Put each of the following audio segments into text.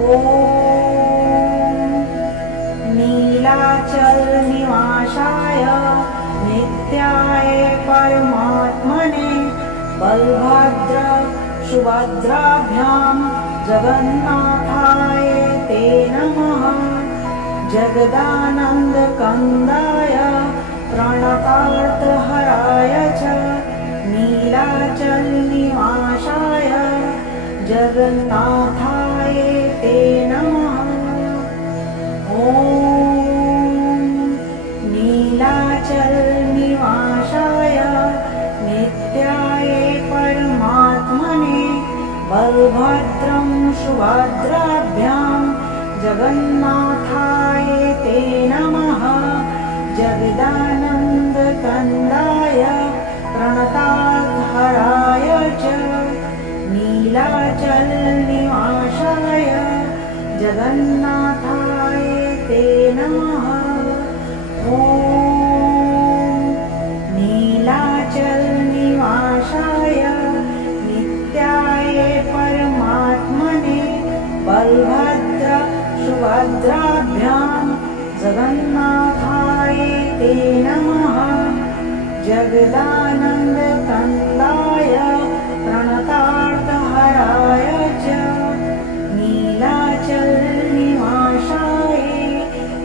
ॐ नीलाचलनिवासाय नित्याय परमात्मने बलभद्र सुभद्राभ्यां जगन्नाथाय ते नमः। जगदानन्दकन्दाय प्रणतार्थहराय च नीलाचलनिवासाय जगन्नाथाय ते नमः। ॐ नीलाचलनिवासाय नित्याय परमात्मने बलभद्रं सुभद्राभ्यां जगन्नाथाय ते नमः। जगदानन्दकन्दाय प्रणतार्थहराय च नीलाचलनिवासाय जगन्नाथाय ते नमः। ॐ नीलाचलनिवासाय नित्याय परमात्मने बलभद्र सुभद्राभ्यां जगन्नाथाय ते नमः। जगदानन्दकन्दाय प्रणतार्थहराय च नीलाचलनिवासाय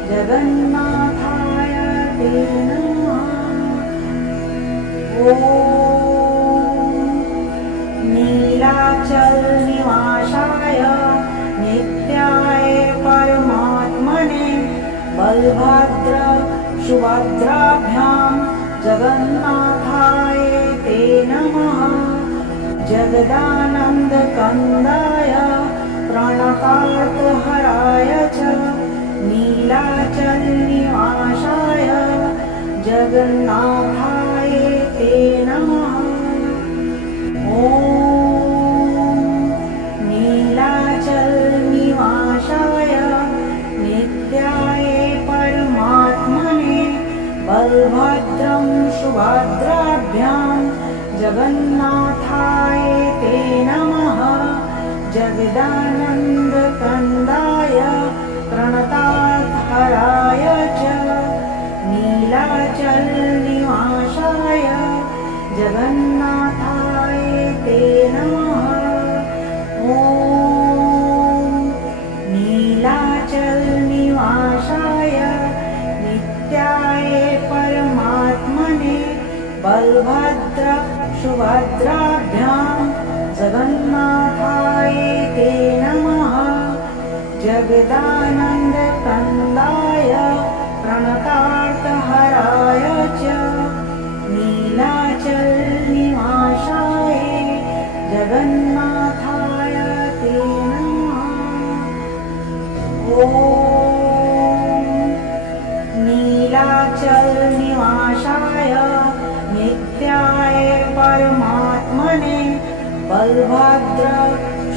जगन्नाथाय ते नमः। ॐ नीलाचलनिवासाय नित्याय परमात्मने बलभद्र सुभद्राभ्यां जगन्नाथाय ते नमः। जगदानन्दकन्दाय प्रणतार्थहराय च नीलाचलनिवासाय जगन्नाथाय ते नमः। ॐ नीलाचलनिवासाय नित्याय परमात्मने बलभद्रं सुभद्राभ्यां जगन्नाथाय ते नमः। जगदानन्दकन्दाय प्रणतार्थहराय च नीलाचलनिवासाय जगन्नाथाय ते नमः। ॐ नीलाचलनिवासाय नित्याय परमात्मने बलभद्र सुभद्राभ्यां जगन्नाथाय ते नमः। जगदानन्दकन्दाय प्रणतार्थहराय च नीलाचलनिवासाय जगन्नाथाय ते नमः। ॐ नीलाचलनिवासाय नित्याय परमात्मने बलभद्र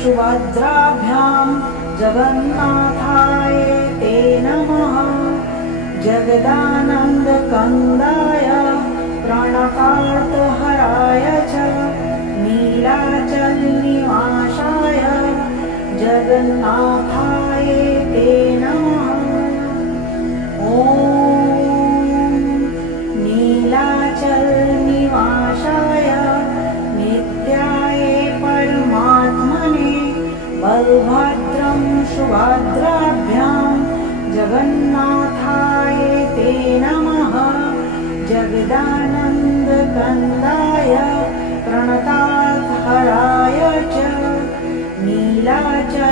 सुभद्राभ्यां जगन्नाथाय ते नमः। जगदानन्दकन्दाय प्रणतार्थहराय च नीलाचलनिवासाय जगन्नाथाय ते नमः। ॐ नीलाचलनिवासाय नित्याय परमात्मने बलभद्रं सुभद्राभ्यां जगन्नाथाय ते नमः। जगदानन्दकन्दाय प्रणतार्थहराय च नीलाचलनिवासाय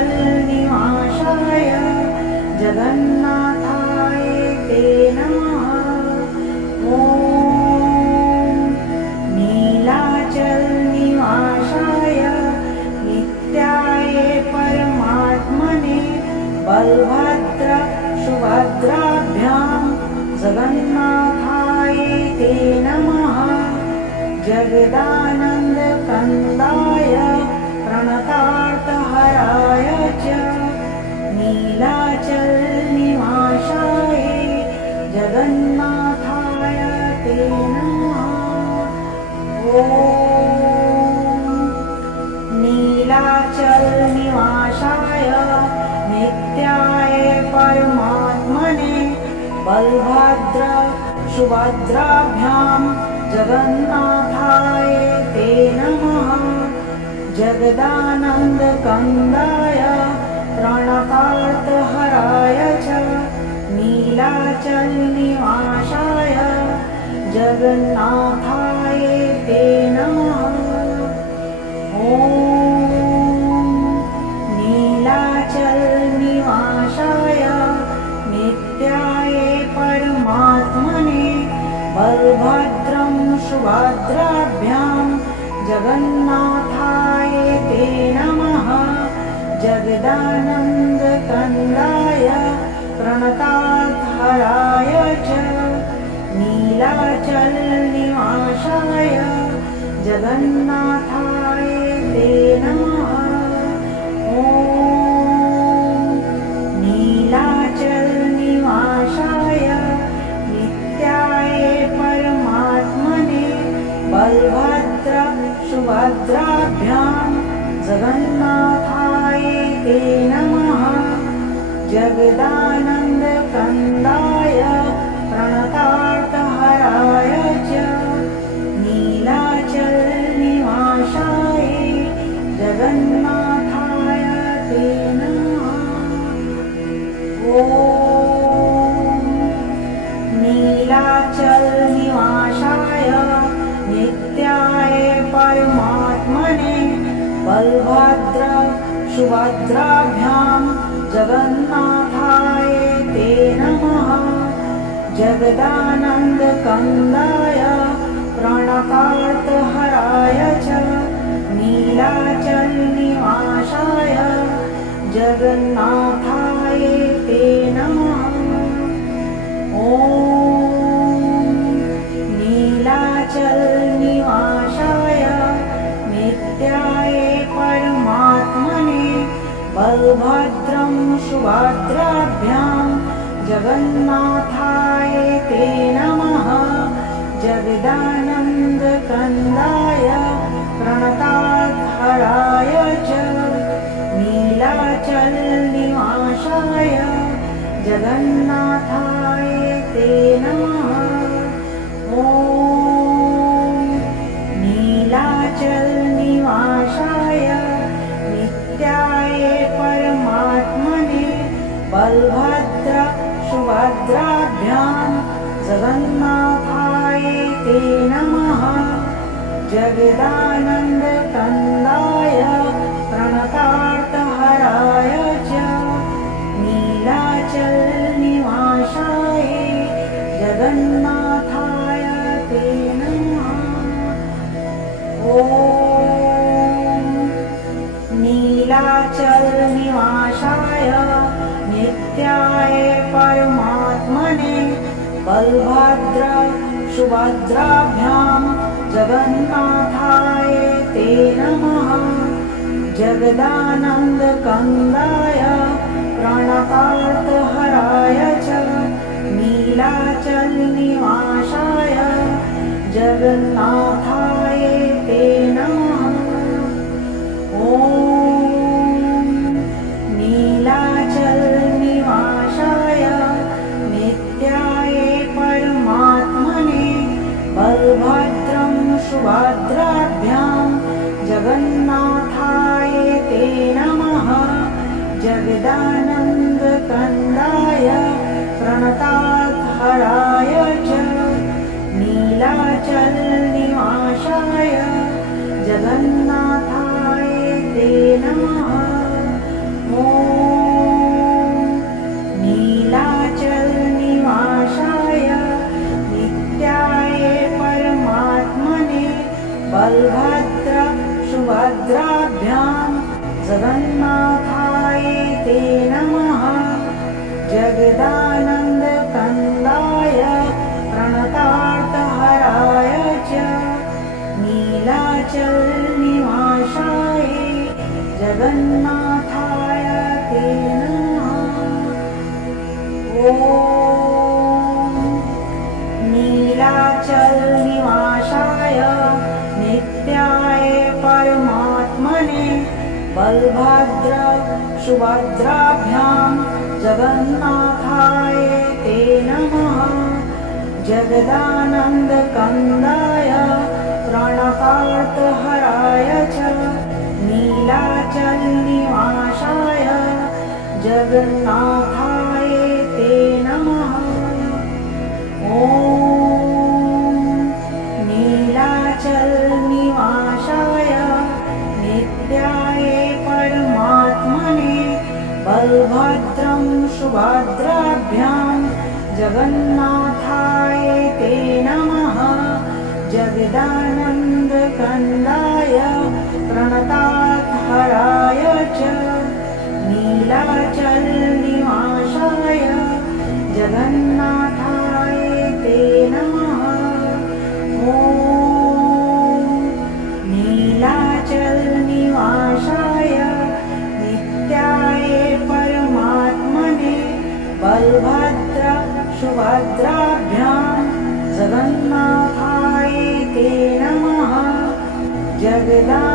जगन्नाथाय ते नमः। ॐ नीलाचलनिवासाय नित्याय परमात्मने बलभद्र सुभद्राभ्यां जगन्नाथाय ते नमः। जगदानन्दकन्दाय प्रणतार्थहराय च नीलाचलनिवासाय जगन्नाथाय ते नमः। ॐ नीलाचलनिवासाय परमात्मने बलभद्र सुभद्राभ्यां जगन्नाथाय ते नमः। जगदानन्दकन्दाय प्रणतार्थहराय च नीलाचलनिवासाय जगन्नाथाय ते नमः। ॐ नीलाचलनिवासाय नित्याय परमात्मने बलभद्रं सुभद्राभ्यां जगन्नाथाय ते नमः। जगदानन्दकन्दाय प्रणतार्थहराय च नीलाचलनिवासाय जगन्नाथाय ते नमः। ॐ नीलाचलनिवासाय नित्याय परमात्मने बलभद्र सुभद्राभ्यां जगन्नाथाय ते नमः। जगदानन्दकन्दाय प्रणतार्थहराय च नीलाचलनिवासाय जगन्नाथाय ते नमः। ॐ नीलाचलनिवासाय नित्याय परमात्मने बलभद्र सुभद्राभ्यां जगन्नाथाय ते नमः। जगदानन्दकन्दाय प्रणतार्थहराय च नीलाचलनिवासाय जगन्नाथाय ते नमः। ॐ नीलाचलनिवासाय नित्याय परमात्मने बलभद्रं सुभद्राभ्यां जगन्नाथाय ते नमः। जगदानन्दकन्दाय प्रणतार्थहराय च नीलाचलनिवासाय जगन्नाथाय ते नमः। ॐ नीलाचलनिवासाय नित्याय परमात्मने बलभद्र सुभद्राभ्यां जगन्नाथाय ते नमः। जगदानन्दकन्दाय प्रणतार्थहराय च नीलाचलनिवासाय जगन्नाथाय ते नमः। ॐ नीलाचलनिवासाय नित्याय परमात्मने बलभद्र सुभद्राभ्यां जगन्नाथाय ते नमः। जगदानन्दकन्दाय प्रणतार्थहराय च नीलाचलनिवासाय जगन्नाथाय ते नमः। ॐ नीलाचलनिवासाय नित्याय परमात्मने बलभद्रं सुभद्राभ्यां जगन्नाथाय ते नमः। जगदानन्दकन्दाय प्रणतार्थहराय च नीलाचलनिवासाय जगन्नाथाय ते नमः। ॐ नीलाचलनिवासाय नित्याय परमात्मने बलभद्र सुभद्राभ्यां जगन्नाथाय ते नमः। जगदानन्दकन्दाय प्रणतार्थहराय च नीलाचलनिवासाय जगन्नाथाय ते नमः। ॐ नीलाचलनिवासाय नित्याय परमात्मने बलभद्र सुभद्राभ्यां जगन्नाथाय जगदानन्दकन्दाय प्रणतार्थहराय च नीलाचलनिवासाय जगन्नाथाय ते नमः। ॐ नीलाचलनिवासाय नित्याय परमात्मने बलभद्रं सुभद्राभ्यां जगन्नाथाय ते नमः। जगदानन्दकन्दाय प्रणतार्थहराय च नीलाचलनिवासाय जगन्नाथाय ते नमः। ॐ नीलाचलनिवासाय नित्याय परमात्मने बलभद्र सुभद्राभ्यां जगन्नाथाय ते नमः। जगदा